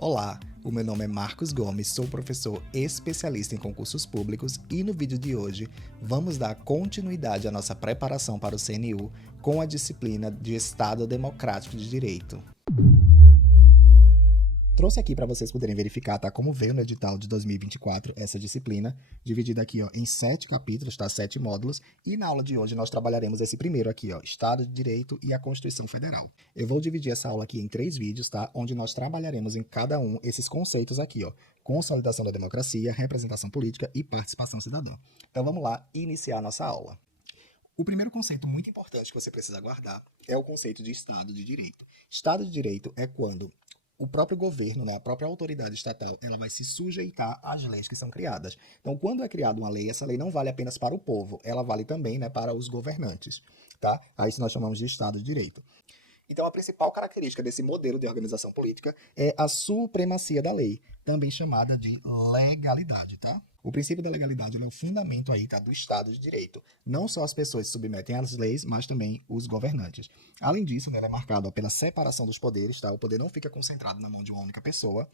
Olá, o meu nome é Marcos Gomes, sou professor especialista em concursos públicos e no vídeo de hoje vamos dar continuidade à nossa preparação para o CNU com a disciplina de Estado Democrático de Direito. Trouxe aqui para vocês poderem verificar, tá, como veio no edital de 2024 essa disciplina, dividida aqui, ó, em 7 capítulos, tá, 7 módulos, e na aula de hoje nós trabalharemos esse primeiro aqui, ó, Estado de Direito e a Constituição Federal. Eu vou dividir essa aula aqui em 3 vídeos, tá, onde nós trabalharemos em cada um esses conceitos aqui, ó, consolidação da democracia, representação política e participação cidadã. Então vamos lá iniciar a nossa aula. O primeiro conceito muito importante que você precisa guardar é o conceito de Estado de Direito. Estado de Direito é quando o próprio governo, né, a própria autoridade estatal, ela vai se sujeitar às leis que são criadas. Então, quando é criada uma lei, essa lei não vale apenas para o povo, ela vale também, né, para os governantes, tá? A isso nós chamamos de Estado de Direito. Então, a principal característica desse modelo de organização política é a supremacia da lei, também chamada de legalidade, tá? O princípio da legalidade é o fundamento aí, tá, do Estado de Direito. Não só as pessoas se submetem às leis, mas também os governantes. Além disso, né, ele é marcado pela separação dos poderes, tá? O poder não fica concentrado na mão de uma única pessoa.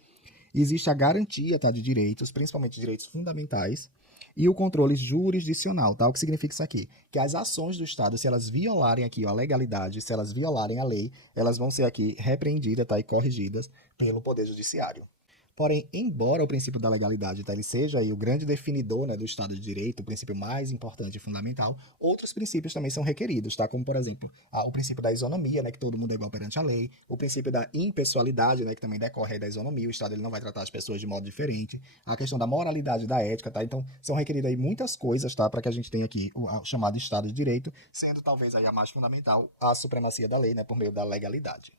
Existe a garantia, tá, de direitos, principalmente direitos fundamentais, e o controle jurisdicional, tá? O que significa isso aqui? Que as ações do Estado, se elas violarem aqui, ó, a legalidade, se elas violarem a lei, elas vão ser aqui repreendidas, tá, e corrigidas pelo Poder Judiciário. Porém, embora o princípio da legalidade, tá, ele seja aí o grande definidor, né, do Estado de Direito, o princípio mais importante e fundamental, outros princípios também são requeridos, tá? Como, por exemplo, o princípio da isonomia, né, que todo mundo é igual perante a lei, o princípio da impessoalidade, né, que também decorre da isonomia, o Estado ele não vai tratar as pessoas de modo diferente, a questão da moralidade, da ética, tá? Então, são requeridas aí muitas coisas, tá, para que a gente tenha aqui o chamado Estado de Direito, sendo talvez aí a mais fundamental a supremacia da lei, né, por meio da legalidade.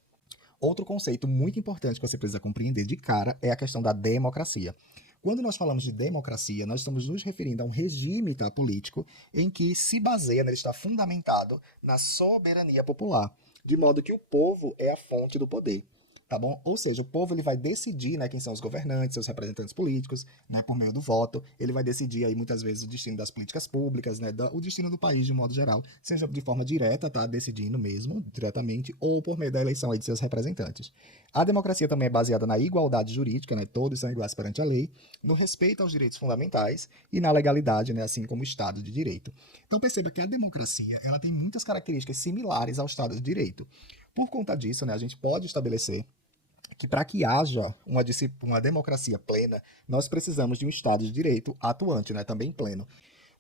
Outro conceito muito importante que você precisa compreender de cara é a questão da democracia. Quando nós falamos de democracia, nós estamos nos referindo a um regime, tá, político em que se baseia, né, ele está fundamentado na soberania popular, de modo que o povo é a fonte do poder. Tá bom? Ou seja, o povo ele vai decidir, né, quem são os governantes, seus representantes políticos, né, por meio do voto. Ele vai decidir aí muitas vezes o destino das políticas públicas, né, o destino do país de modo geral, seja de forma direta, tá, decidindo mesmo, diretamente, ou por meio da eleição aí de seus representantes. A democracia também é baseada na igualdade jurídica, né, todos são iguais perante a lei, no respeito aos direitos fundamentais e na legalidade, né, assim como o Estado de Direito. Então perceba que a democracia ela tem muitas características similares ao Estado de Direito. Por conta disso, né, a gente pode estabelecer que para que haja uma democracia plena, nós precisamos de um Estado de Direito atuante, né, também pleno.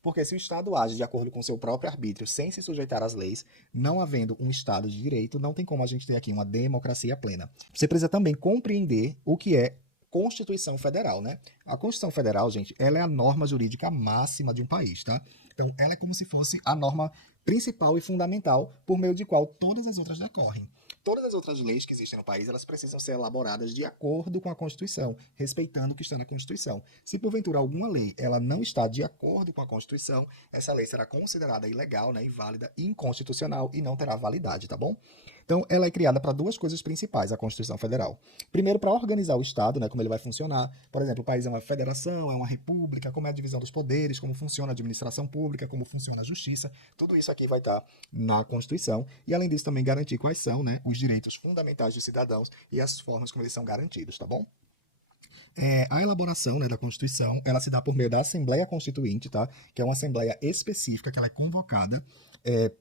Porque se o Estado age de acordo com seu próprio arbítrio, sem se sujeitar às leis, não havendo um Estado de Direito, não tem como a gente ter aqui uma democracia plena. Você precisa também compreender o que é Constituição Federal, né? A Constituição Federal, gente, ela é a norma jurídica máxima de um país, tá? Então, ela é como se fosse a norma principal e fundamental por meio de qual todas as outras decorrem. Todas as outras leis que existem no país, elas precisam ser elaboradas de acordo com a Constituição, respeitando o que está na Constituição. Se porventura alguma lei ela não está de acordo com a Constituição, essa lei será considerada ilegal, né, inválida, inconstitucional e não terá validade, tá bom? Então, ela é criada para duas coisas principais, a Constituição Federal. Primeiro, para organizar o Estado, né, como ele vai funcionar. Por exemplo, o país é uma federação, é uma república, como é a divisão dos poderes, como funciona a administração pública, como funciona a justiça. Tudo isso aqui vai estar na Constituição. E, além disso, também garantir quais são, né, os direitos fundamentais dos cidadãos e as formas como eles são garantidos, tá bom? A elaboração, né, da Constituição, ela se dá por meio da Assembleia Constituinte, tá? Que é uma assembleia específica que ela é convocada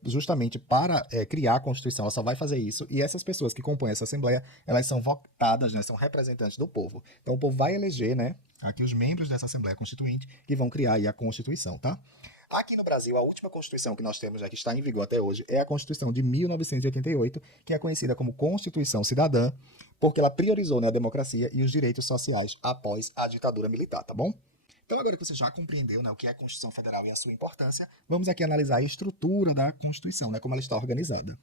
justamente para criar a Constituição. Ela só vai fazer isso e essas pessoas que compõem essa assembleia, elas são votadas, né, são representantes do povo. Então o povo vai eleger, né, aqui os membros dessa Assembleia Constituinte que vão criar aí a Constituição, tá? Aqui no Brasil, a última Constituição que nós temos, que está em vigor até hoje, é a Constituição de 1988, que é conhecida como Constituição Cidadã, porque ela priorizou, né, a democracia e os direitos sociais após a ditadura militar, tá bom? Então, agora que você já compreendeu, né, o que é a Constituição Federal e a sua importância, vamos aqui analisar a estrutura da Constituição, né, como ela está organizada.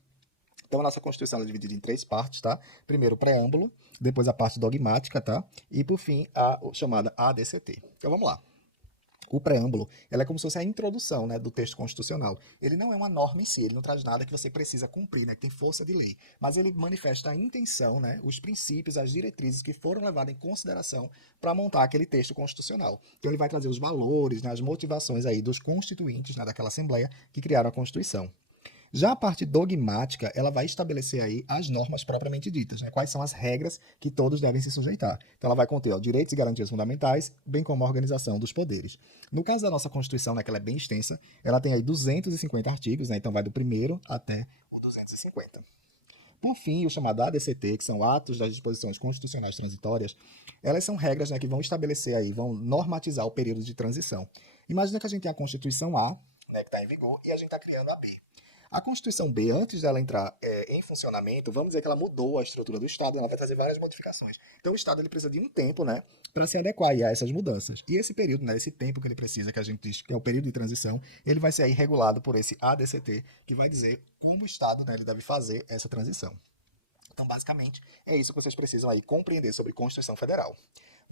Então, a nossa Constituição é dividida em 3 partes, tá? Primeiro o preâmbulo, depois a parte dogmática, tá? E, por fim, a chamada ADCT. Então, vamos lá. O preâmbulo, ela é como se fosse a introdução, né, do texto constitucional. Ele não é uma norma em si, ele não traz nada que você precisa cumprir, né, que tem força de lei. Mas ele manifesta a intenção, né, os princípios, as diretrizes que foram levadas em consideração para montar aquele texto constitucional. Então ele vai trazer os valores, né, as motivações aí dos constituintes, né, daquela Assembleia que criaram a Constituição. Já a parte dogmática, ela vai estabelecer aí as normas propriamente ditas, né? Quais são as regras que todos devem se sujeitar. Então ela vai conter direitos e garantias fundamentais, bem como a organização dos poderes. No caso da nossa Constituição, né, que ela é bem extensa, ela tem aí 250 artigos, né? Então vai do primeiro até o 250. Por fim, o chamado ADCT, que são atos das disposições constitucionais transitórias, elas são regras, né, que vão estabelecer aí, vão normatizar o período de transição. Imagina que a gente tem a Constituição A, né, que está em vigor, e a gente está criando a B. A Constituição B, antes dela entrar em funcionamento, vamos dizer que ela mudou a estrutura do Estado, ela vai trazer várias modificações. Então o Estado ele precisa de um tempo, né, para se adequar a essas mudanças. E esse período, né, esse tempo que ele precisa, que a gente diz que é o período de transição, ele vai ser aí regulado por esse ADCT, que vai dizer como o Estado, né, ele deve fazer essa transição. Então, basicamente, é isso que vocês precisam aí compreender sobre Constituição Federal.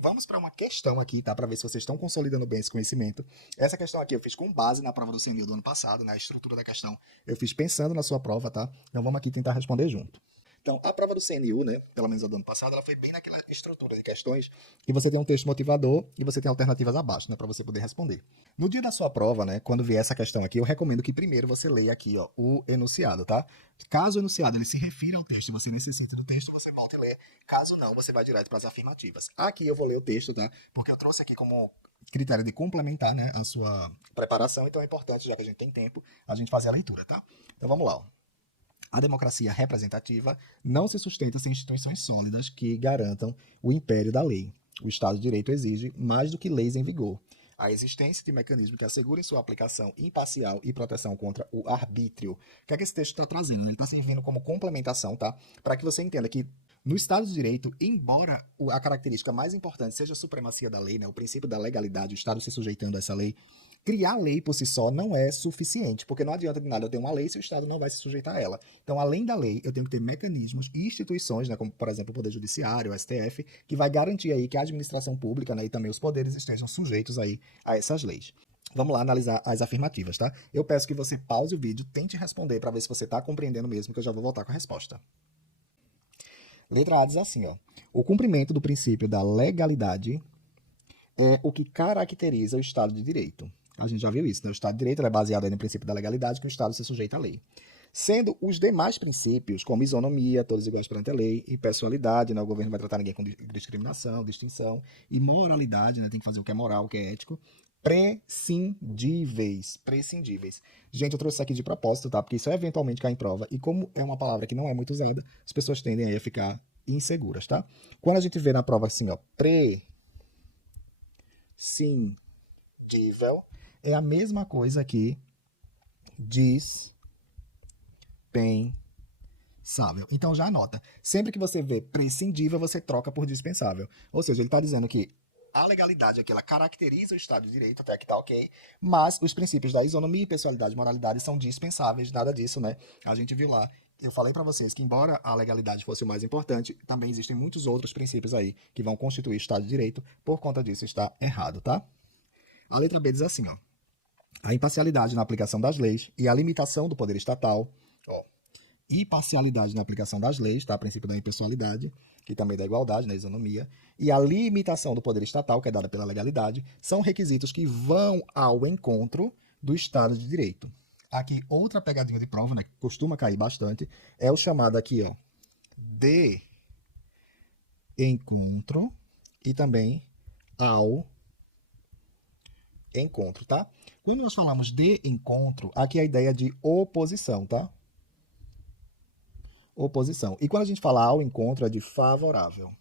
Vamos para uma questão aqui, tá? Para ver se vocês estão consolidando bem esse conhecimento. Essa questão aqui eu fiz com base na prova do CNU do ano passado, né? A estrutura da questão eu fiz pensando na sua prova, tá? Então vamos aqui tentar responder junto. Então, a prova do CNU, né, pelo menos a do ano passado, ela foi bem naquela estrutura de questões que você tem um texto motivador e você tem alternativas abaixo, né, para você poder responder. No dia da sua prova, né, quando vier essa questão aqui, eu recomendo que primeiro você leia aqui, ó, o enunciado, tá? Caso o enunciado ele se refira ao texto e você necessita do texto, você volta e lê. Caso não, você vai direto para as afirmativas. Aqui eu vou ler o texto, tá? Porque eu trouxe aqui como critério de complementar, né, a sua preparação, então é importante, já que a gente tem tempo, a gente fazer a leitura, tá? Então vamos lá, ó. A democracia representativa não se sustenta sem instituições sólidas que garantam o império da lei. O Estado de Direito exige mais do que leis em vigor. A existência de mecanismos que assegurem sua aplicação imparcial e proteção contra o arbítrio. O que é que esse texto está trazendo? Ele está servindo como complementação, tá? Para que você entenda que no Estado de Direito, embora a característica mais importante seja a supremacia da lei, né, o princípio da legalidade, o Estado se sujeitando a essa lei, criar lei por si só não é suficiente, porque não adianta de nada eu ter uma lei se o Estado não vai se sujeitar a ela. Então, além da lei, eu tenho que ter mecanismos e instituições, né, como, por exemplo, o Poder Judiciário, o STF, que vai garantir aí que a administração pública, né, e também os poderes estejam sujeitos aí a essas leis. Vamos lá analisar as afirmativas, tá? Eu peço que você pause o vídeo, tente responder para ver se você está compreendendo mesmo, que eu já vou voltar com a resposta. Letra A diz assim, ó. O cumprimento do princípio da legalidade é o que caracteriza o Estado de Direito. A gente já viu isso, né? O Estado de Direito é baseado no princípio da legalidade, que o Estado se sujeita à lei. Sendo os demais princípios, como isonomia, todos iguais perante a lei, impessoalidade, né? O governo vai tratar ninguém com discriminação, distinção, e moralidade, né? Tem que fazer o que é moral, o que é ético, prescindíveis. Prescindíveis. Gente, eu trouxe isso aqui de propósito, tá? Porque isso eventualmente cai em prova, e como é uma palavra que não é muito usada, as pessoas tendem aí a ficar inseguras, tá? Quando a gente vê na prova assim, ó, prescindível, é a mesma coisa que dispensável. Então já anota. Sempre que você vê prescindível, você troca por dispensável. Ou seja, ele está dizendo que a legalidade aqui, ela caracteriza o Estado de Direito, até que tá ok, mas os princípios da isonomia, pessoalidade e moralidade são dispensáveis, nada disso, né? A gente viu lá, eu falei para vocês que embora a legalidade fosse o mais importante, também existem muitos outros princípios aí que vão constituir o Estado de Direito, por conta disso está errado, tá? A letra B diz assim, ó. A imparcialidade na aplicação das leis e a limitação do poder estatal. Ó, imparcialidade na aplicação das leis, tá? O princípio da impessoalidade, que também da igualdade, na isonomia, e a limitação do poder estatal, que é dada pela legalidade, são requisitos que vão ao encontro do Estado de Direito. Aqui, outra pegadinha de prova, né, que costuma cair bastante, é o chamado aqui, ó, de encontro e também ao encontro, tá? Quando nós falamos de encontro, aqui é a ideia de oposição, tá? Oposição. E quando a gente fala ao encontro, é de favorável.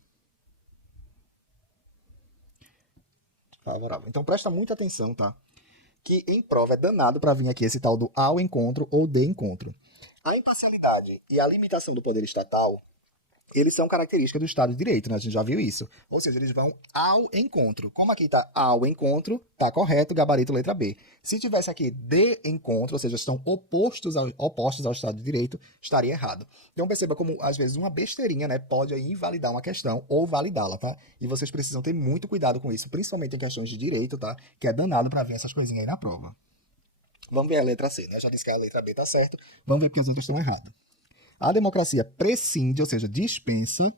Favorável. Então presta muita atenção, tá? Que em prova é danado para vir aqui esse tal do ao encontro ou de encontro. A imparcialidade e a limitação do poder estatal, eles são características do Estado de Direito, né? A gente já viu isso. Ou seja, eles vão ao encontro. Como aqui está ao encontro, tá correto, gabarito letra B. Se tivesse aqui de encontro, ou seja, estão opostos ao Estado de Direito, estaria errado. Então perceba como, às vezes, uma besteirinha, né, pode aí invalidar uma questão ou validá-la, tá? E vocês precisam ter muito cuidado com isso, principalmente em questões de direito, tá? Que é danado para ver essas coisinhas aí na prova. Vamos ver a letra C, né? Já disse que a letra B tá certo. Vamos ver porque as outras estão erradas. A democracia prescinde, ou seja, dispensa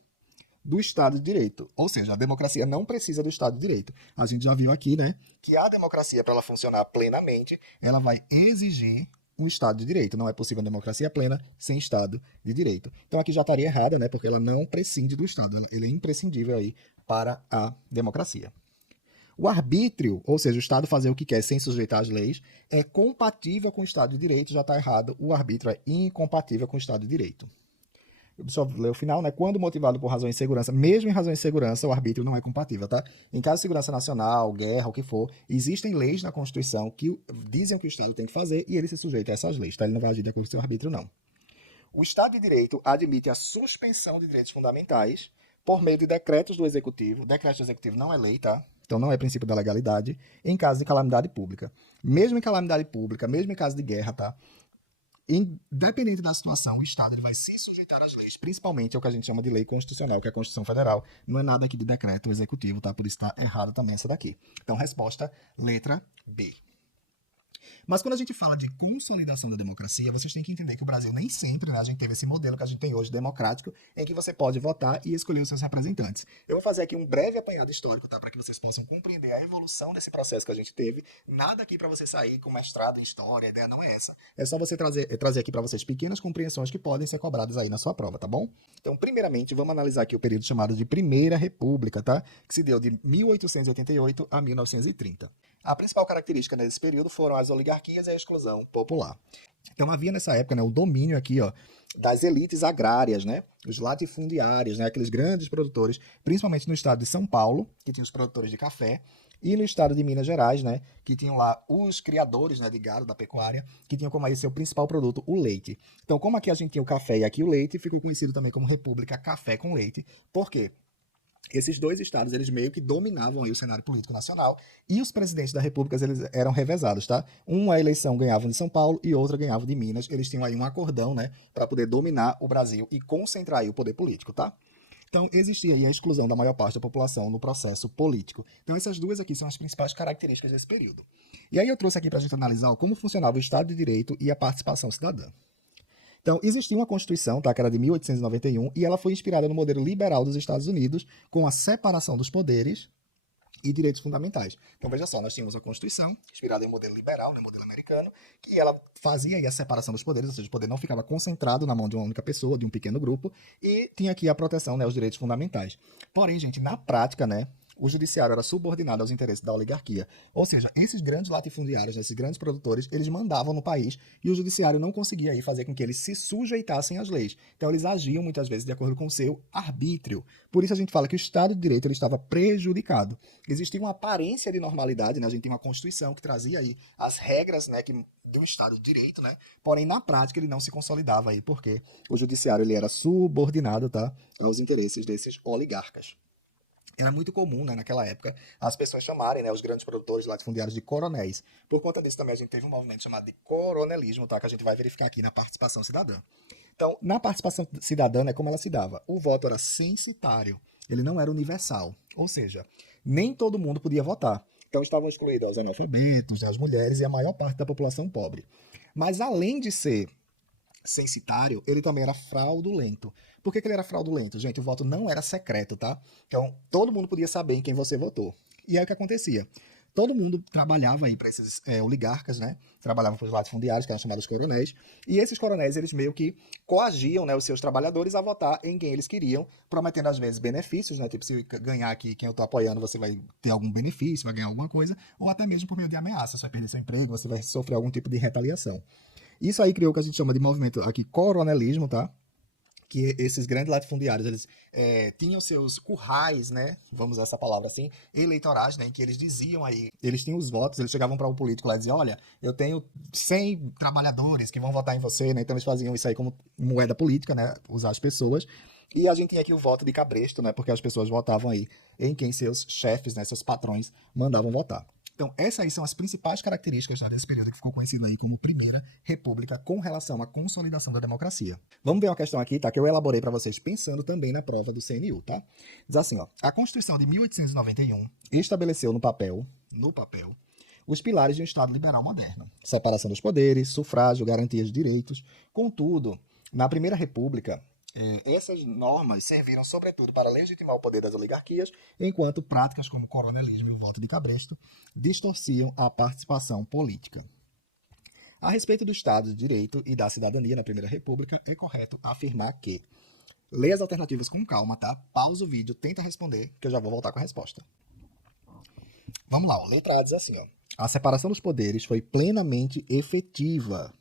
do Estado de Direito. Ou seja, a democracia não precisa do Estado de Direito. A gente já viu aqui, né, que a democracia, para ela funcionar plenamente, ela vai exigir um Estado de Direito. Não é possível uma democracia plena sem Estado de Direito. Então aqui já estaria errada, né? Porque ela não prescinde do Estado. Ele é imprescindível aí para a democracia. O arbítrio, ou seja, o Estado fazer o que quer sem sujeitar às leis, é compatível com o Estado de Direito. Já está errado. O arbítrio é incompatível com o Estado de Direito. Só ler o final, né? Quando motivado por razões de segurança, mesmo em razões de segurança, o arbítrio não é compatível, tá? Em caso de segurança nacional, guerra, o que for, existem leis na Constituição que dizem o que o Estado tem que fazer e ele se sujeita a essas leis, tá? Ele não vai agir de acordo com o seu arbítrio, não. O Estado de Direito admite a suspensão de direitos fundamentais por meio de decretos do Executivo. Decreto do Executivo não é lei, tá? Então não é princípio da legalidade, em caso de calamidade pública. Mesmo em calamidade pública, mesmo em caso de guerra, tá? Independente da situação, o Estado ele vai se sujeitar às leis, principalmente ao que a gente chama de lei constitucional, que é a Constituição Federal. Não é nada aqui de decreto executivo, tá? Por isso está errada também essa daqui. Então, resposta, letra B. Mas quando a gente fala de consolidação da democracia, vocês têm que entender que o Brasil nem sempre, né, a gente teve esse modelo que a gente tem hoje democrático, em que você pode votar e escolher os seus representantes. Eu vou fazer aqui um breve apanhado histórico, tá, para que vocês possam compreender a evolução desse processo que a gente teve. Nada aqui para você sair com mestrado em história, a ideia não é essa. É só você trazer aqui para vocês pequenas compreensões que podem ser cobradas aí na sua prova, tá bom? Então, primeiramente, vamos analisar aqui o período chamado de Primeira República, tá? Que se deu de 1888 a 1930. A principal característica nesse período foram as oligarquias e a exclusão popular. Então havia nessa época, né, o domínio aqui, ó, das elites agrárias, né, os latifundiários, né, aqueles grandes produtores, principalmente no estado de São Paulo, que tinha os produtores de café, e no estado de Minas Gerais, né, que tinham lá os criadores, né, de gado, da pecuária, que tinham como aí seu principal produto o leite. Então, como aqui a gente tinha o café e aqui o leite, ficou conhecido também como República Café com Leite. Por quê? Esses dois estados, eles meio que dominavam aí o cenário político nacional e os presidentes da república, eles eram revezados, tá? Uma eleição ganhavam de São Paulo e outra ganhavam de Minas. Eles tinham aí um acordão, né, para poder dominar o Brasil e concentrar aí o poder político, tá? Então, existia aí a exclusão da maior parte da população no processo político. Então, essas duas aqui são as principais características desse período. E aí eu trouxe aqui para a gente analisar como funcionava o Estado de Direito e a participação cidadã. Então, existia uma Constituição, tá, que era de 1891, e ela foi inspirada no modelo liberal dos Estados Unidos, com a separação dos poderes e direitos fundamentais. Então, veja só, nós tínhamos a Constituição, inspirada em um modelo liberal, no modelo americano, que ela fazia aí a separação dos poderes, ou seja, o poder não ficava concentrado na mão de uma única pessoa, de um pequeno grupo, e tinha aqui a proteção, né, aos direitos fundamentais. Porém, gente, na prática, né, o judiciário era subordinado aos interesses da oligarquia. Ou seja, esses grandes latifundiários, esses grandes produtores, eles mandavam no país e o judiciário não conseguia aí fazer com que eles se sujeitassem às leis. Então eles agiam muitas vezes de acordo com o seu arbítrio. Por isso a gente fala que o Estado de Direito ele estava prejudicado. Existia uma aparência de normalidade, né? A gente tem uma Constituição que trazia aí as regras, né, que do Estado de Direito, né? Porém, na prática, ele não se consolidava aí, porque o judiciário ele era subordinado, tá, aos interesses desses oligarcas. Era muito comum, né, naquela época, as pessoas chamarem, né, os grandes produtores latifundiários de coronéis. Por conta disso também a gente teve um movimento chamado de coronelismo, tá, que a gente vai verificar aqui na participação cidadã. Então, na participação cidadã, né, como ela se dava? O voto era censitário, ele não era universal. Ou seja, nem todo mundo podia votar. Então estavam excluídos os analfabetos, as mulheres e a maior parte da população pobre. Mas além de ser censitário, ele também era fraudulento. Por que ele era fraudulento? Gente, o voto não era secreto, tá? Então, todo mundo podia saber em quem você votou. E aí o que acontecia? Todo mundo trabalhava aí para esses oligarcas, né? Trabalhavam para os latifundiários, que eram chamados coronéis. E esses coronéis, eles meio que coagiam, né, os seus trabalhadores a votar em quem eles queriam, prometendo às vezes benefícios, né? Tipo, se ganhar aqui quem eu tô apoiando, você vai ter algum benefício, vai ganhar alguma coisa, ou até mesmo por meio de ameaça, você vai perder seu emprego, você vai sofrer algum tipo de retaliação. Isso aí criou o que a gente chama de movimento aqui coronelismo, tá? Que esses grandes latifundiários, eles tinham seus currais, né, vamos usar essa palavra assim, eleitorais, né, em que eles diziam aí, eles tinham os votos, eles chegavam para o político lá e diziam, olha, eu tenho 100 trabalhadores que vão votar em você, né, então eles faziam isso aí como moeda política, né, usar as pessoas, e a gente tinha aqui o voto de cabresto, né, porque as pessoas votavam aí em quem seus chefes, né, seus patrões mandavam votar. Então, essas aí são as principais características desse período que ficou conhecido aí como Primeira República com relação à consolidação da democracia. Vamos ver uma questão aqui, tá? Que eu elaborei para vocês pensando também na prova do CNU, tá? Diz assim, ó. A Constituição de 1891 estabeleceu no papel, os pilares de um Estado liberal moderno. Separação dos poderes, sufrágio, garantias de direitos. Contudo, na Primeira República, essas normas serviram sobretudo para legitimar o poder das oligarquias, enquanto práticas como o coronelismo e o voto de cabresto distorciam a participação política. A respeito do Estado de Direito e da cidadania na Primeira República, é correto afirmar que... Lê as alternativas com calma, tá? Pausa o vídeo, tenta responder, que eu já vou voltar com a resposta. Vamos lá, ó. Letra A diz assim, ó. A separação dos poderes foi plenamente efetiva.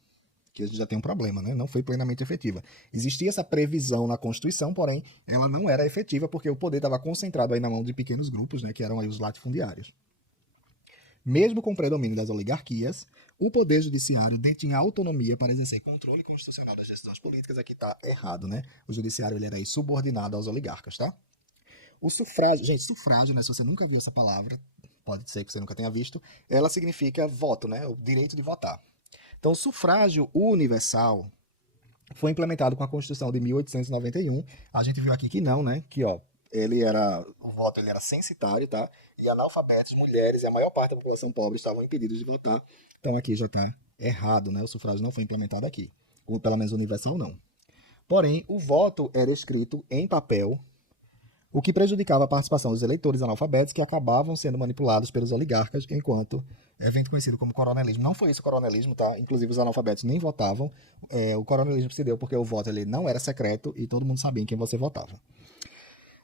Que a gente já tem um problema, né? Não foi plenamente efetiva. Existia essa previsão na Constituição, porém, ela não era efetiva porque o poder estava concentrado aí na mão de pequenos grupos, né? Que eram aí os latifundiários. Mesmo com o predomínio das oligarquias, o Poder Judiciário detinha autonomia para exercer controle constitucional das decisões políticas. Aqui está errado, né? O Judiciário ele era aí subordinado aos oligarcas, tá? O sufrágio, gente, sufrágio, né? Se você nunca viu essa palavra, pode ser que você nunca tenha visto, ela significa voto, né? O direito de votar. Então, o sufrágio universal foi implementado com a Constituição de 1891. A gente viu aqui que não, né? Que, ó, o voto ele era censitário, tá? E analfabetos, mulheres e a maior parte da população pobre estavam impedidos de votar. Então aqui já está errado, né? O sufrágio não foi implementado aqui. Ou pelo menos universal não. Porém, o voto era escrito em papel, o que prejudicava a participação dos eleitores analfabetos que acabavam sendo manipulados pelos oligarcas, enquanto evento conhecido como coronelismo. Não foi isso o coronelismo, tá? Inclusive os analfabetos nem votavam. O coronelismo se deu porque o voto ele não era secreto e todo mundo sabia em quem você votava.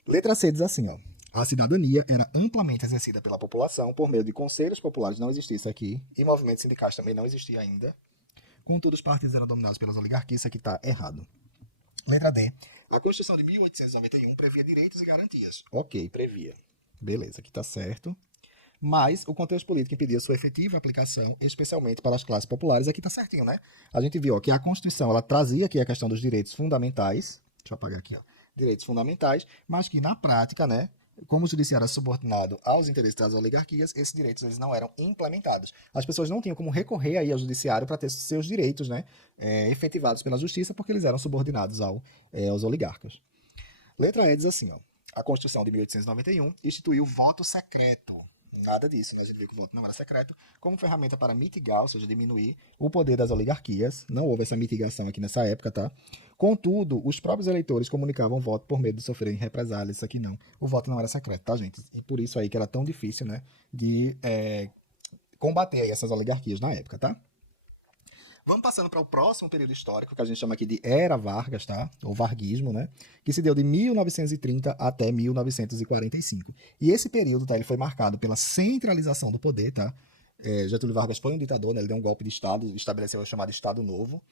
Letra C diz assim, ó. A cidadania era amplamente exercida pela população por meio de conselhos populares, não existia isso aqui, e movimentos sindicais também não existia ainda. Contudo, os partidos eram dominados pelas oligarquias, isso aqui está errado. Letra D. A Constituição de 1891 previa direitos e garantias. Ok, previa. Beleza, aqui está certo. Mas o contexto político impedia sua efetiva aplicação, especialmente para as classes populares. Aqui está certinho, né? A gente viu ó, que a Constituição ela trazia aqui a questão dos direitos fundamentais. Deixa eu apagar aqui, ó. Direitos fundamentais, mas que na prática, né, como o judiciário é subordinado aos interesses das oligarquias, esses direitos eles não eram implementados. As pessoas não tinham como recorrer aí ao judiciário para ter seus direitos, né, efetivados pela justiça, porque eles eram subordinados aos oligarcas. Letra E diz assim, ó, a Constituição de 1891 instituiu o voto secreto. Nada disso, né? A gente viu que o voto não era secreto, como ferramenta para mitigar, ou seja, diminuir o poder das oligarquias. Não houve essa mitigação aqui nessa época, tá? Contudo, os próprios eleitores comunicavam o voto por medo de sofrerem represálias. Isso aqui não. O voto não era secreto, tá, gente? E por isso aí que era tão difícil, né, de combater aí essas oligarquias na época, tá? Vamos passando para o próximo período histórico, que a gente chama aqui de Era Vargas, tá? Ou Varguismo, né? Que se deu de 1930 até 1945. E esse período, tá? Ele foi marcado pela centralização do poder, tá? Getúlio Vargas foi um ditador, né? Ele deu um golpe de Estado, estabeleceu o chamado Estado Novo,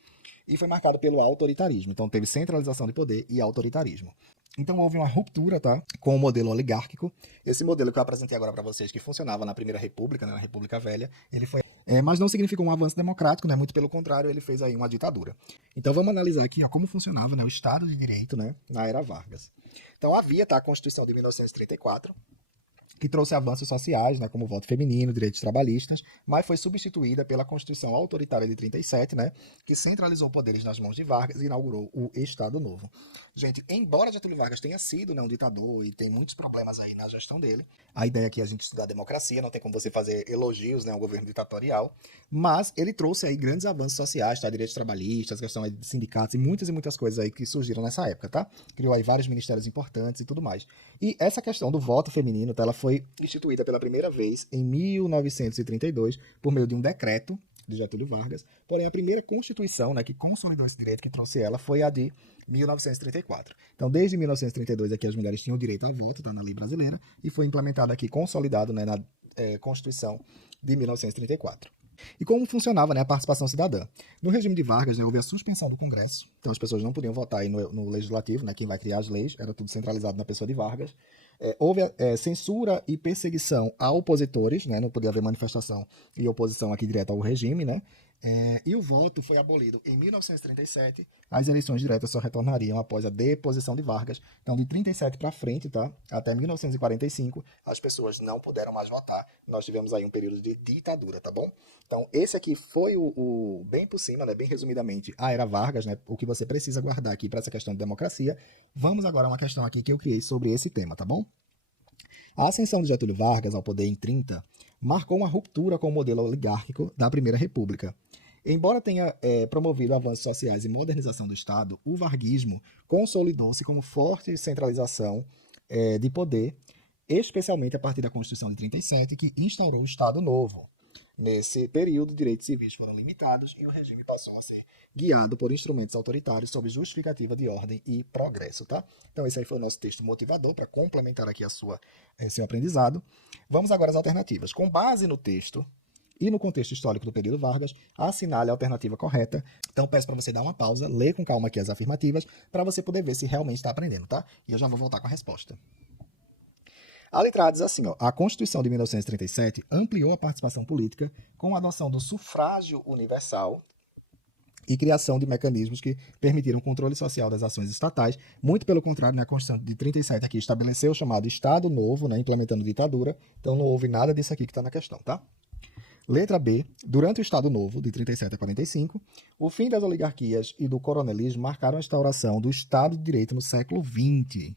e foi marcado pelo autoritarismo. Então teve centralização de poder e autoritarismo. Então houve uma ruptura, tá, com o modelo oligárquico. Esse modelo que eu apresentei agora para vocês, que funcionava na Primeira República, né, na República Velha, ele foi... mas não significou um avanço democrático, né, muito pelo contrário, ele fez aí uma ditadura. Então vamos analisar aqui ó, como funcionava, né, o Estado de Direito, né, na Era Vargas. Então havia, tá, a Constituição de 1934, que trouxe avanços sociais, né, como voto feminino, direitos trabalhistas, mas foi substituída pela Constituição Autoritária de 37, né, que centralizou poderes nas mãos de Vargas e inaugurou o Estado Novo. Gente, embora Getúlio Vargas tenha sido, né, um ditador e tem muitos problemas aí na gestão dele, a ideia aqui é a gente estudar a democracia, não tem como você fazer elogios, né, ao governo ditatorial, mas ele trouxe aí grandes avanços sociais, tá, direitos trabalhistas, questão aí de sindicatos e muitas coisas aí que surgiram nessa época, tá? Criou aí vários ministérios importantes e tudo mais. E essa questão do voto feminino, tá, ela foi instituída pela primeira vez em 1932 por meio de um decreto de Getúlio Vargas, porém a primeira Constituição, né, que consolidou esse direito, que trouxe ela, foi a de 1934. Então, desde 1932 aqui as mulheres tinham direito ao voto, tá, na lei brasileira, e foi implementado aqui, consolidado, né, na Constituição de 1934. E como funcionava, né, a participação cidadã? No regime de Vargas, né, houve a suspensão do Congresso, então as pessoas não podiam votar aí no Legislativo, né, quem vai criar as leis, era tudo centralizado na pessoa de Vargas. Houve censura e perseguição a opositores, né, não podia haver manifestação e oposição aqui direta ao regime, né, e o voto foi abolido em 1937, as eleições diretas só retornariam após a deposição de Vargas, então de 37 para frente, tá, até 1945, as pessoas não puderam mais votar, nós tivemos aí um período de ditadura, tá bom? Então esse aqui foi bem por cima, né, bem resumidamente, a Era Vargas, né, o que você precisa guardar aqui para essa questão de democracia. Vamos agora a uma questão aqui que eu criei sobre esse tema, tá bom? A ascensão de Getúlio Vargas ao poder em 30 marcou uma ruptura com o modelo oligárquico da Primeira República. Embora tenha promovido avanços sociais e modernização do Estado, o varguismo consolidou-se como forte centralização de poder, especialmente a partir da Constituição de 37, que instaurou o Estado Novo. Nesse período, direitos civis foram limitados e o regime passou a ser guiado por instrumentos autoritários sob justificativa de ordem e progresso, tá? Então esse aí foi o nosso texto motivador para complementar aqui seu aprendizado. Vamos agora às alternativas. Com base no texto e no contexto histórico do período Vargas, assinale a alternativa correta. Então peço para você dar uma pausa, ler com calma aqui as afirmativas, para você poder ver se realmente está aprendendo, tá? E eu já vou voltar com a resposta. A letra A diz assim, ó, a Constituição de 1937 ampliou a participação política com a adoção do sufrágio universal e criação de mecanismos que permitiram o controle social das ações estatais. Muito pelo contrário, a Constituição de 37 aqui estabeleceu o chamado Estado Novo, implementando ditadura. Então não houve nada disso aqui que está na questão, tá? Letra B. Durante o Estado Novo, de 37 a 45, o fim das oligarquias e do coronelismo marcaram a instauração do Estado de Direito no século XX,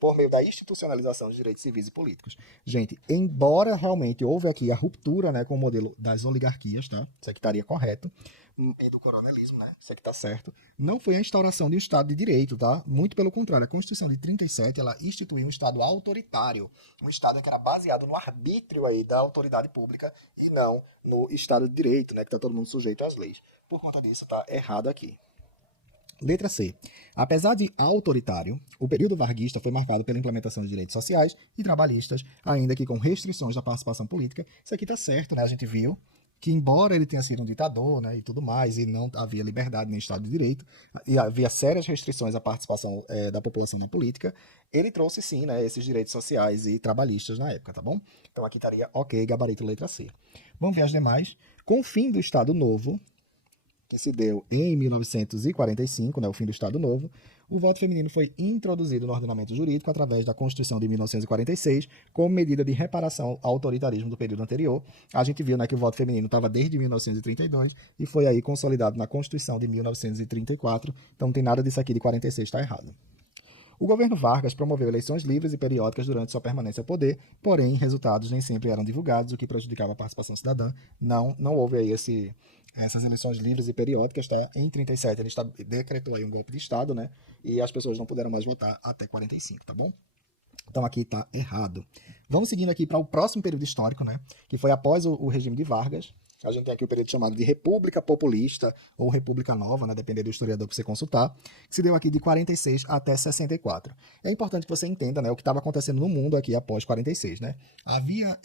por meio da institucionalização dos direitos civis e políticos. Gente, embora realmente houve aqui a ruptura, com o modelo das oligarquias, tá? Isso aqui estaria correto, e do coronelismo, isso aqui tá certo, não foi a instauração de um Estado de Direito, tá? Muito pelo contrário, a Constituição de 37, ela instituiu um Estado autoritário, um Estado que era baseado no arbítrio aí da autoridade pública e não no Estado de Direito, que tá todo mundo sujeito às leis. Por conta disso, tá errado aqui. Letra C. Apesar de autoritário, o período varguista foi marcado pela implementação de direitos sociais e trabalhistas, ainda que com restrições da participação política. Isso aqui está certo, A gente viu que, embora ele tenha sido um ditador, e tudo mais, e não havia liberdade nem Estado de Direito, e havia sérias restrições à participação da população na política, ele trouxe sim, esses direitos sociais e trabalhistas na época, tá bom? Então aqui estaria ok, gabarito letra C. Vamos ver as demais. Com o fim do Estado Novo, que se deu em 1945, o fim do Estado Novo, o voto feminino foi introduzido no ordenamento jurídico através da Constituição de 1946, como medida de reparação ao autoritarismo do período anterior. A gente viu que o voto feminino estava desde 1932 e foi aí consolidado na Constituição de 1934, então não tem nada disso aqui de 46, está errado. O governo Vargas promoveu eleições livres e periódicas durante sua permanência ao poder, porém, resultados nem sempre eram divulgados, o que prejudicava a participação cidadã. Não houve aí essas eleições livres e periódicas, tá? Em 37 ele decretou aí um golpe de Estado, e as pessoas não puderam mais votar até 45, tá bom? Então aqui tá errado. Vamos seguindo aqui para o próximo período histórico, que foi após o regime de Vargas. A gente tem aqui o período chamado de República Populista ou República Nova, dependendo do historiador que você consultar, que se deu aqui de 46 até 64. É importante que você entenda o que estava acontecendo no mundo aqui após 46. Havia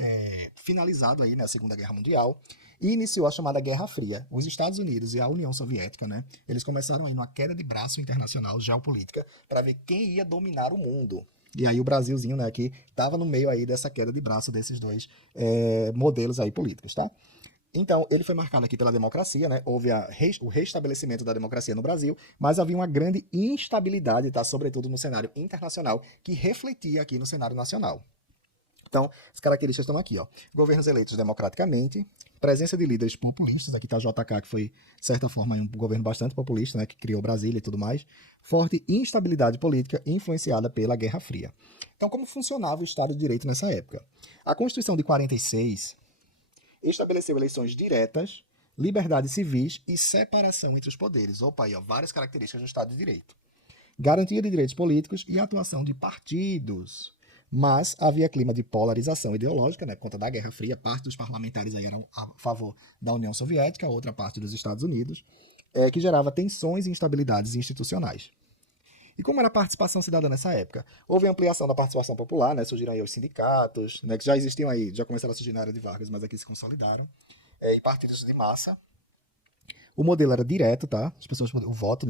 finalizado aí a Segunda Guerra Mundial e iniciou a chamada Guerra Fria. Os Estados Unidos e a União Soviética, eles começaram aí numa queda de braço internacional geopolítica para ver quem ia dominar o mundo. E aí o Brasilzinho, que estava no meio aí dessa queda de braço desses dois modelos aí políticos, tá? Então, ele foi marcado aqui pela democracia, houve o restabelecimento da democracia no Brasil, mas havia uma grande instabilidade, tá? Sobretudo no cenário internacional, que refletia aqui no cenário nacional. Então, as características estão aqui, ó. Governos eleitos democraticamente, presença de líderes populistas, aqui está JK, que foi, de certa forma, um governo bastante populista, que criou Brasília e tudo mais, forte instabilidade política influenciada pela Guerra Fria. Então, como funcionava o Estado de Direito nessa época? A Constituição de 46 estabeleceu eleições diretas, liberdades civis e separação entre os poderes. Opa, aí, ó, várias características do Estado de Direito. Garantia de direitos políticos e atuação de partidos. Mas havia clima de polarização ideológica, por conta da Guerra Fria. Parte dos parlamentares aí eram a favor da União Soviética, outra parte dos Estados Unidos, que gerava tensões e instabilidades institucionais. E como era a participação cidadã nessa época? Houve ampliação da participação popular, surgiram aí os sindicatos, que já existiam aí, já começaram a surgir na era de Vargas, mas aqui se consolidaram, e partidos de massa. O modelo era direto, tá? As pessoas, o voto,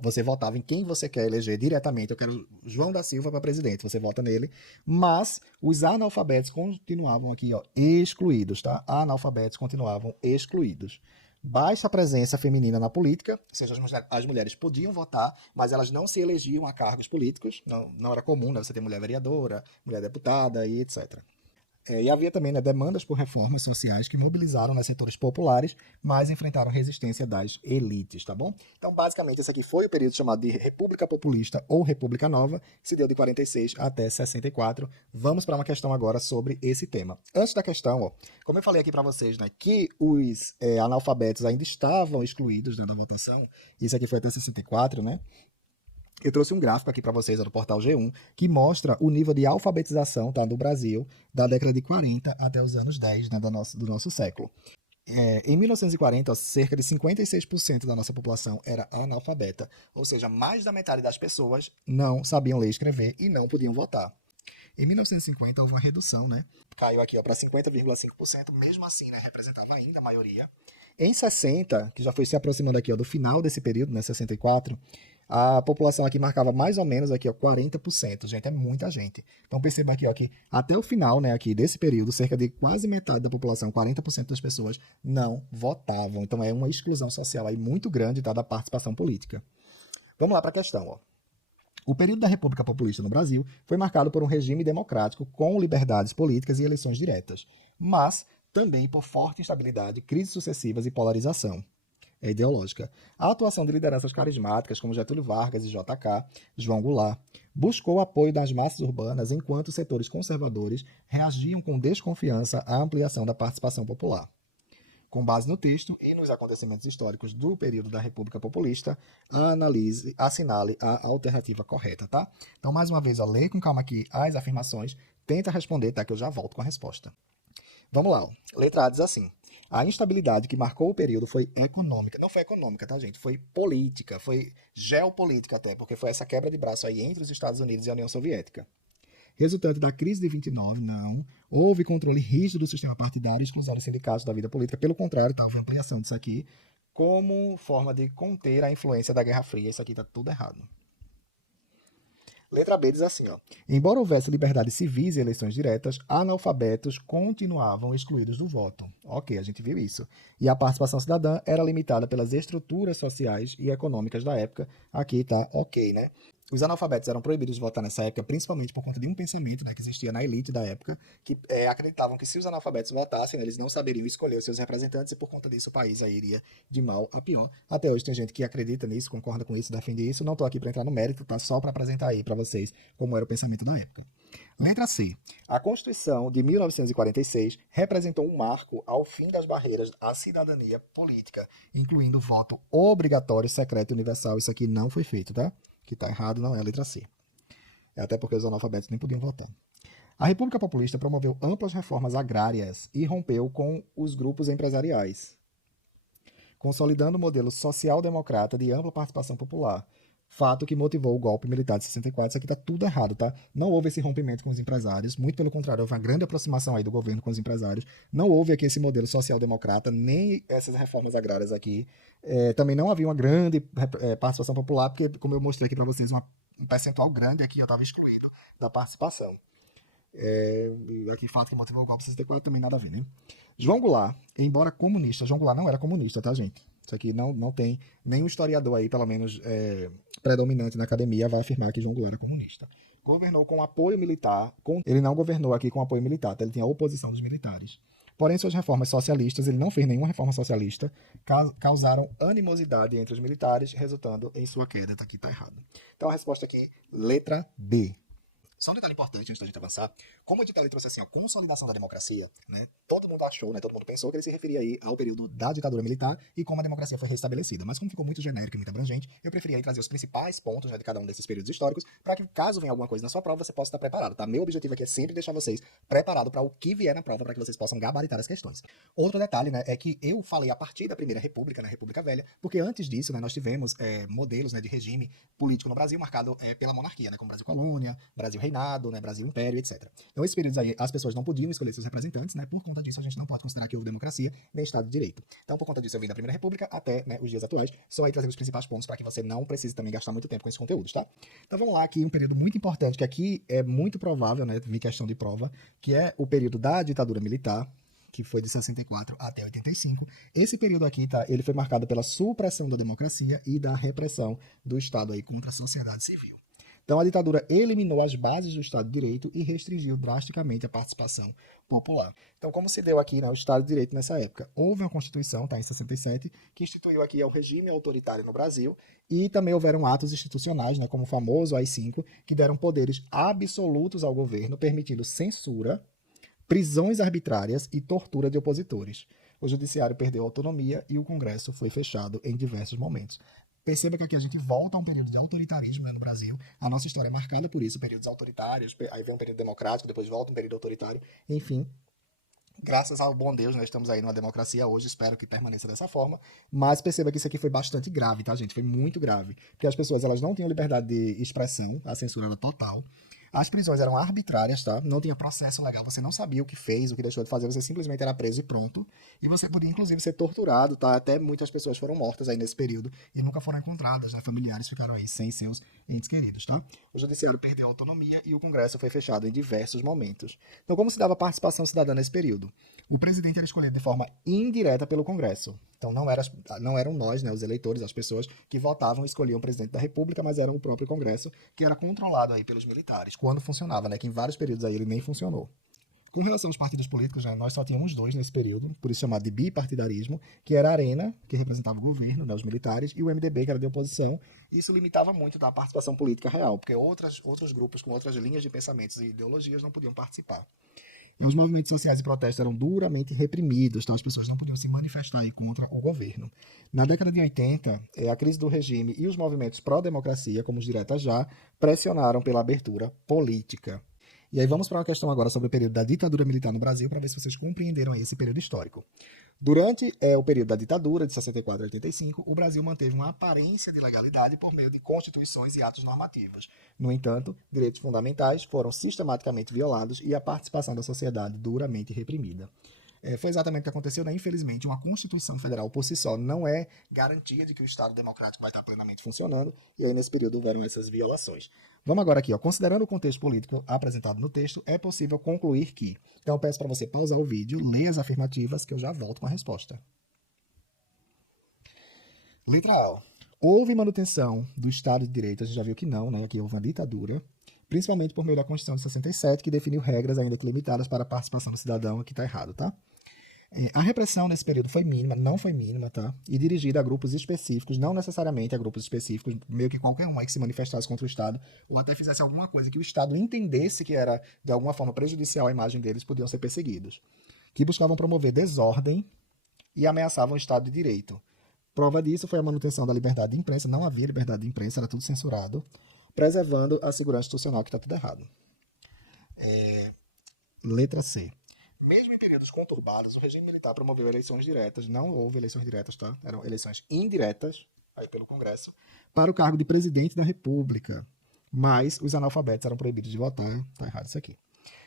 você votava em quem você quer eleger diretamente. Eu quero João da Silva para presidente, você vota nele. Mas os analfabetos continuavam aqui, ó, excluídos, tá? Analfabetos continuavam excluídos. Baixa presença feminina na política, ou seja, as mulheres podiam votar, mas elas não se elegiam a cargos políticos. Não era comum, você ter mulher vereadora, mulher deputada e etc. E havia também demandas por reformas sociais que mobilizaram setores populares, mas enfrentaram resistência das elites, tá bom? Então, basicamente, esse aqui foi o período chamado de República Populista ou República Nova, se deu de 46 até 64. Vamos para uma questão agora sobre esse tema. Antes da questão, ó, como eu falei aqui para vocês, que os analfabetos ainda estavam excluídos da votação, isso aqui foi até 64, Eu trouxe um gráfico aqui para vocês do portal G1 que mostra o nível de alfabetização, tá, no Brasil da década de 40 até os anos 10, né, do nosso século. Em 1940, ó, cerca de 56% da nossa população era analfabeta, ou seja, mais da metade das pessoas não sabiam ler e escrever e não podiam votar. Em 1950 houve uma redução, né? Caiu aqui para 50,5%, mesmo assim, né, representava ainda a maioria. Em 60, que já foi se aproximando aqui ó, do final desse período, né, 64, a população aqui marcava mais ou menos aqui ó, 40%. Gente, é muita gente. Então perceba aqui ó, que até o final, né, aqui desse período, cerca de quase metade da população, 40% das pessoas não votavam. Então é uma exclusão social aí muito grande, tá, da participação política. Vamos lá para a questão, ó. O período da República Populista no Brasil foi marcado por um regime democrático com liberdades políticas e eleições diretas, mas também por forte instabilidade, crises sucessivas e polarização ideológica. A atuação de lideranças carismáticas como Getúlio Vargas e JK, João Goulart, buscou o apoio das massas urbanas, enquanto setores conservadores reagiam com desconfiança à ampliação da participação popular. Com base no texto e nos acontecimentos históricos do período da República Populista, analise, assinale a alternativa correta, tá? Então, mais uma vez, ó, lê com calma aqui as afirmações, tenta responder, tá? Que eu já volto com a resposta. Vamos lá, ó. Letra A diz assim: a instabilidade que marcou o período foi econômica. Não foi econômica, tá, gente? Foi política, foi geopolítica até, porque foi essa quebra de braço aí entre os Estados Unidos e a União Soviética. Resultante da crise de 29, não. Houve controle rígido do sistema partidário e exclusão dos sindicatos da vida política. Pelo contrário, tá, houve ampliação disso aqui como forma de conter a influência da Guerra Fria. Isso aqui tá tudo errado. Letra B diz assim, ó. Embora houvesse liberdades civis e eleições diretas, analfabetos continuavam excluídos do voto. Ok, a gente viu isso. E a participação cidadã era limitada pelas estruturas sociais e econômicas da época. Aqui tá ok, né? Os analfabetos eram proibidos de votar nessa época, principalmente por conta de um pensamento, né, que existia na elite da época, que acreditavam que se os analfabetos votassem, né, eles não saberiam escolher os seus representantes e por conta disso o país aí iria de mal a pior. Até hoje tem gente que acredita nisso, concorda com isso, defende isso. Não estou aqui para entrar no mérito, tá? Só para apresentar aí para vocês como era o pensamento da época. Letra C. A Constituição de 1946 representou um marco ao fim das barreiras à cidadania política, incluindo voto obrigatório, secreto e universal. Isso aqui não foi feito, tá? Que está errado, não é a letra C. É até porque os analfabetos nem podiam votar. A República Populista promoveu amplas reformas agrárias e rompeu com os grupos empresariais, consolidando o modelo social-democrata de ampla participação popular, fato que motivou o golpe militar de 64. Isso aqui está tudo errado, tá? Não houve esse rompimento com os empresários, muito pelo contrário, houve uma grande aproximação aí do governo com os empresários. Não houve aqui esse modelo social-democrata, nem essas reformas agrárias aqui. Também não havia uma grande participação popular, porque, como eu mostrei aqui para vocês, um percentual grande aqui eu estava excluído da participação. Aqui fato que motivou o golpe de 64 também nada a ver, né? João Goulart, embora comunista, João Goulart não era comunista, tá, gente? Isso aqui não tem nenhum historiador aí, pelo menos predominante na academia, vai afirmar que João Goulart era comunista. Governou com apoio militar, ele não governou aqui com apoio militar, tá? Ele tinha a oposição dos militares. Porém, suas reformas socialistas, ele não fez nenhuma reforma socialista, causaram animosidade entre os militares, resultando em sua queda. Tá aqui, tá errado. Então a resposta aqui, letra B. Só um detalhe importante antes da gente avançar, como o edital trouxe assim, a consolidação da democracia, né? Todo mundo achou, né? Todo mundo pensou que ele se referia aí ao período da ditadura militar e como a democracia foi restabelecida. Mas como ficou muito genérico e muito abrangente, eu preferi aí trazer os principais pontos, né, de cada um desses períodos históricos, para que caso venha alguma coisa na sua prova, você possa estar preparado, tá? Meu objetivo aqui é sempre deixar vocês preparados para o que vier na prova, para que vocês possam gabaritar as questões. Outro detalhe, né, é que eu falei a partir da Primeira República, na República Velha, porque antes disso, né, nós tivemos modelos, né, de regime político no Brasil marcado pela monarquia, né, como Brasil Colônia, Brasil Reinado, né, Brasil Império, etc. Então, esses períodos aí, as pessoas não podiam escolher seus representantes, né? Por conta disso, a gente não pode considerar que houve democracia nem Estado de Direito. Então, por conta disso, eu vim da Primeira República até, né, os dias atuais. Só aí trazer os principais pontos para que você não precise também gastar muito tempo com esses conteúdos, tá? Então, vamos lá, aqui um período muito importante, que aqui é muito provável, né, vir questão de prova, que é o período da ditadura militar, que foi de 64 até 85. Esse período aqui, tá, ele foi marcado pela supressão da democracia e da repressão do Estado aí contra a sociedade civil. Então, a ditadura eliminou as bases do Estado de Direito e restringiu drasticamente a participação popular. Então, como se deu aqui, né, o Estado de Direito nessa época? Houve uma Constituição, tá, em 67, que instituiu aqui o regime autoritário no Brasil e também houveram atos institucionais, né, como o famoso AI-5, que deram poderes absolutos ao governo, permitindo censura, prisões arbitrárias e tortura de opositores. O judiciário perdeu autonomia e o Congresso foi fechado em diversos momentos. Perceba que aqui a gente volta a um período de autoritarismo, né, no Brasil. A nossa história é marcada por isso, períodos autoritários, aí vem um período democrático, depois volta um período autoritário, enfim. Graças ao bom Deus, nós estamos aí numa democracia hoje, espero que permaneça dessa forma, mas perceba que isso aqui foi bastante grave, tá, gente? Foi muito grave, porque as pessoas elas não tinham liberdade de expressão, a censura era total, as prisões eram arbitrárias, tá? Não tinha processo legal, você não sabia o que fez, o que deixou de fazer, você simplesmente era preso e pronto, e você podia inclusive ser torturado, tá? Até muitas pessoas foram mortas aí nesse período e nunca foram encontradas, né? Familiares ficaram aí sem seus entes queridos, tá? O judiciário perdeu a autonomia e o Congresso foi fechado em diversos momentos. Então, como se dava participação cidadã nesse período? O presidente era escolhido de forma indireta pelo Congresso. Então, não eram nós, né, os eleitores, as pessoas que votavam e escolhiam o presidente da República, mas era o próprio Congresso, que era controlado aí pelos militares, quando funcionava, né, que em vários períodos aí ele nem funcionou. Com relação aos partidos políticos, né, nós só tínhamos dois nesse período, por isso chamado de bipartidarismo, que era a Arena, que representava o governo, né, os militares, e o MDB, que era de oposição. Isso limitava muito da participação política real, porque outros grupos com outras linhas de pensamentos e ideologias não podiam participar. E os movimentos sociais e protestos eram duramente reprimidos, então as pessoas não podiam se manifestar aí contra o governo. Na década de 80, a crise do regime e os movimentos pró-democracia, como os diretas já, pressionaram pela abertura política. E aí vamos para uma questão agora sobre o período da ditadura militar no Brasil, para ver se vocês compreenderam esse período histórico. Durante o período da ditadura, de 64 a 85, o Brasil manteve uma aparência de legalidade por meio de constituições e atos normativos. No entanto, direitos fundamentais foram sistematicamente violados e a participação da sociedade duramente reprimida. Foi exatamente o que aconteceu, né? Infelizmente, uma Constituição Federal por si só não é garantia de que o Estado democrático vai estar plenamente funcionando, e aí nesse período houveram essas violações. Vamos agora aqui, ó. Considerando o contexto político apresentado no texto, é possível concluir que... Então eu peço para você pausar o vídeo, ler as afirmativas, que eu já volto com a resposta. Letra A. Houve manutenção do Estado de Direito, a gente já viu que não, né? Aqui houve uma ditadura, principalmente por meio da Constituição de 67, que definiu regras ainda que limitadas para a participação do cidadão, aqui está errado, tá? A repressão nesse período foi mínima, não foi mínima, tá? E dirigida a grupos específicos, não necessariamente a grupos específicos, meio que qualquer um aí que se manifestasse contra o Estado, ou até fizesse alguma coisa que o Estado entendesse que era, de alguma forma, prejudicial à imagem deles, podiam ser perseguidos. Que buscavam promover desordem e ameaçavam o Estado de Direito. Prova disso foi a manutenção da liberdade de imprensa, não havia liberdade de imprensa, era tudo censurado, preservando a segurança institucional, que está tudo errado. Letra C. Mesmo em períodos conturbados, o regime militar promoveu eleições diretas, não houve eleições diretas, tá? Eram eleições indiretas, aí pelo Congresso, para o cargo de presidente da República. Mas os analfabetos eram proibidos de votar, tá errado isso aqui.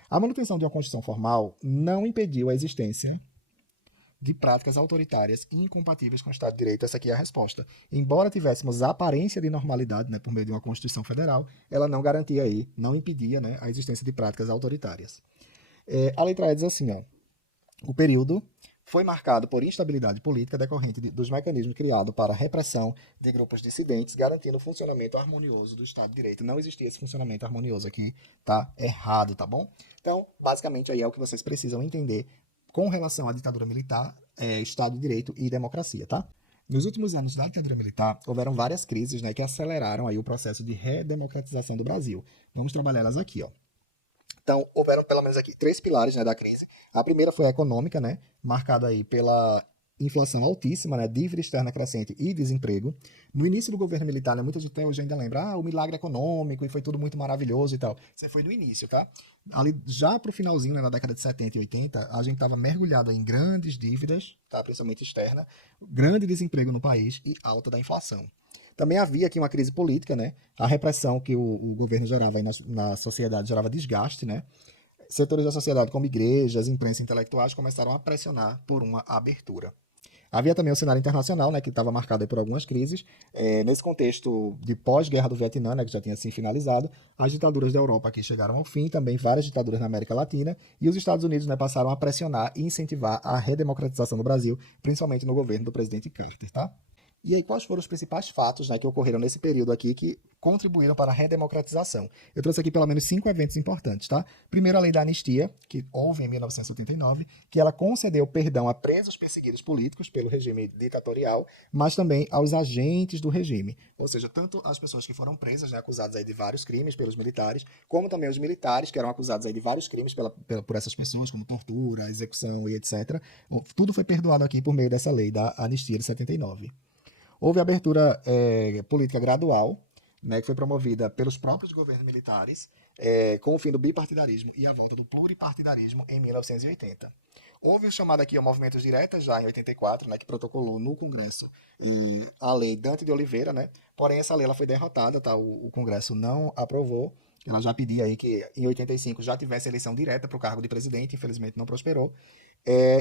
A manutenção de uma Constituição formal não impediu a existência de práticas autoritárias incompatíveis com o Estado de Direito. Essa aqui é a resposta. Embora tivéssemos a aparência de normalidade, né, por meio de uma Constituição Federal, ela não garantia aí, não impedia, né, a existência de práticas autoritárias. A letra E diz assim, ó, o período foi marcado por instabilidade política decorrente dos mecanismos criados para a repressão de grupos dissidentes, garantindo o funcionamento harmonioso do Estado de Direito. Não existia esse funcionamento harmonioso aqui, tá errado, tá bom? Então, basicamente, aí é o que vocês precisam entender com relação à ditadura militar, Estado de Direito e democracia, tá? Nos últimos anos da ditadura militar, houveram várias crises, né, que aceleraram aí o processo de redemocratização do Brasil. Vamos trabalhar elas aqui, ó. Então, houveram pelo menos aqui três pilares, né, da crise. A primeira foi a econômica, né, marcada aí pela inflação altíssima, né, dívida externa crescente e desemprego. No início do governo militar, né, muita gente até hoje ainda lembra, o milagre econômico e foi tudo muito maravilhoso e tal. Isso foi no início, tá? Ali, já pro finalzinho, né, na década de 70 e 80, a gente estava mergulhado em grandes dívidas, tá, principalmente externa, grande desemprego no país e alta da inflação. Também havia aqui uma crise política, né? A repressão que o governo gerava aí na sociedade gerava desgaste, né? Setores da sociedade, como igrejas, imprensa intelectuais, começaram a pressionar por uma abertura. Havia também o cenário internacional, né, que estava marcado aí por algumas crises. Nesse contexto de pós-guerra do Vietnã, né, que já tinha se finalizado, as ditaduras da Europa aqui chegaram ao fim, também várias ditaduras na América Latina, e os Estados Unidos, né, passaram a pressionar e incentivar a redemocratização do Brasil, principalmente no governo do presidente Carter, tá? E aí, quais foram os principais fatos, né, que ocorreram nesse período aqui que contribuíram para a redemocratização? Eu trouxe aqui pelo menos 5 eventos importantes, tá? Primeiro, a lei da anistia, que houve em 1979, que ela concedeu perdão a presos perseguidos políticos pelo regime ditatorial, mas também aos agentes do regime. Ou seja, tanto as pessoas que foram presas, né, acusadas aí de vários crimes pelos militares, como também os militares que eram acusados aí de vários crimes por essas pessoas, como tortura, execução e etc. Tudo foi perdoado aqui por meio dessa lei da anistia de 79. Houve abertura política gradual, né, que foi promovida pelos próprios governos militares, com o fim do bipartidarismo e a volta do pluripartidarismo em 1980. Houve o chamado aqui ao movimentos diretas já em 84, né, que protocolou no Congresso a lei Dante de Oliveira, né, porém essa lei ela foi derrotada, tá, o Congresso não aprovou. Ela já pedia aí que em 85 já tivesse eleição direta para o cargo de presidente, infelizmente não prosperou.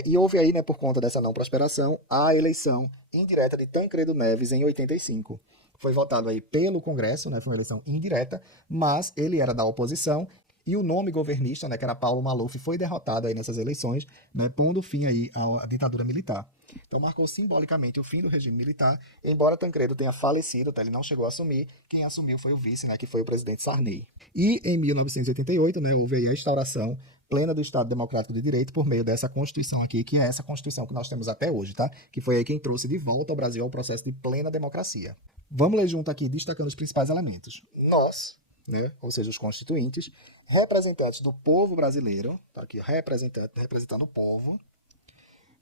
E houve aí, né, por conta dessa não prosperação, a eleição indireta de Tancredo Neves em 85. Foi votado aí pelo Congresso, né, foi uma eleição indireta, mas ele era da oposição e o nome governista, né, que era Paulo Maluf, foi derrotado aí nessas eleições, né, pondo fim aí à ditadura militar. Então marcou simbolicamente o fim do regime militar, embora Tancredo tenha falecido, tá, ele não chegou a assumir, quem assumiu foi o vice, né, que foi o presidente Sarney. E em 1988, né, houve aí a instauração plena do Estado Democrático de Direito por meio dessa Constituição aqui, que é essa Constituição que nós temos até hoje, tá? Que foi aí quem trouxe de volta ao Brasil ao processo de plena democracia. Vamos ler junto aqui, destacando os principais elementos. Nós, né, ou seja, os constituintes, representantes do povo brasileiro, tá aqui, representando o povo,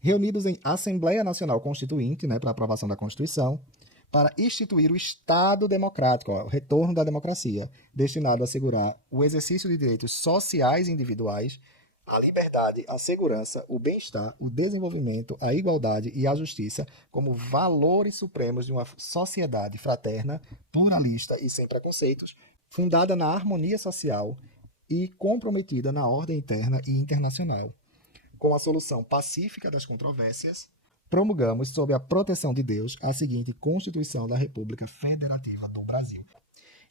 reunidos em Assembleia Nacional Constituinte, né, para aprovação da Constituição, para instituir o Estado Democrático, ó, o retorno da democracia, destinado a assegurar o exercício de direitos sociais e individuais, a liberdade, a segurança, o bem-estar, o desenvolvimento, a igualdade e a justiça como valores supremos de uma sociedade fraterna, pluralista e sem preconceitos, fundada na harmonia social e comprometida na ordem interna e internacional. Com a solução pacífica das controvérsias, promulgamos, sob a proteção de Deus, a seguinte Constituição da República Federativa do Brasil.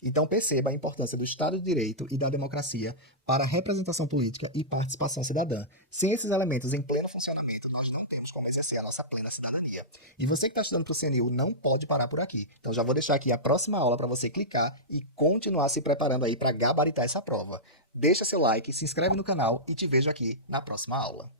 Então perceba a importância do Estado de Direito e da democracia para a representação política e participação cidadã. Sem esses elementos em pleno funcionamento, nós não temos como exercer a nossa plena cidadania. E você que está estudando para o CNU não pode parar por aqui. Então já vou deixar aqui a próxima aula para você clicar e continuar se preparando aí para gabaritar essa prova. Deixa seu like, se inscreve no canal e te vejo aqui na próxima aula.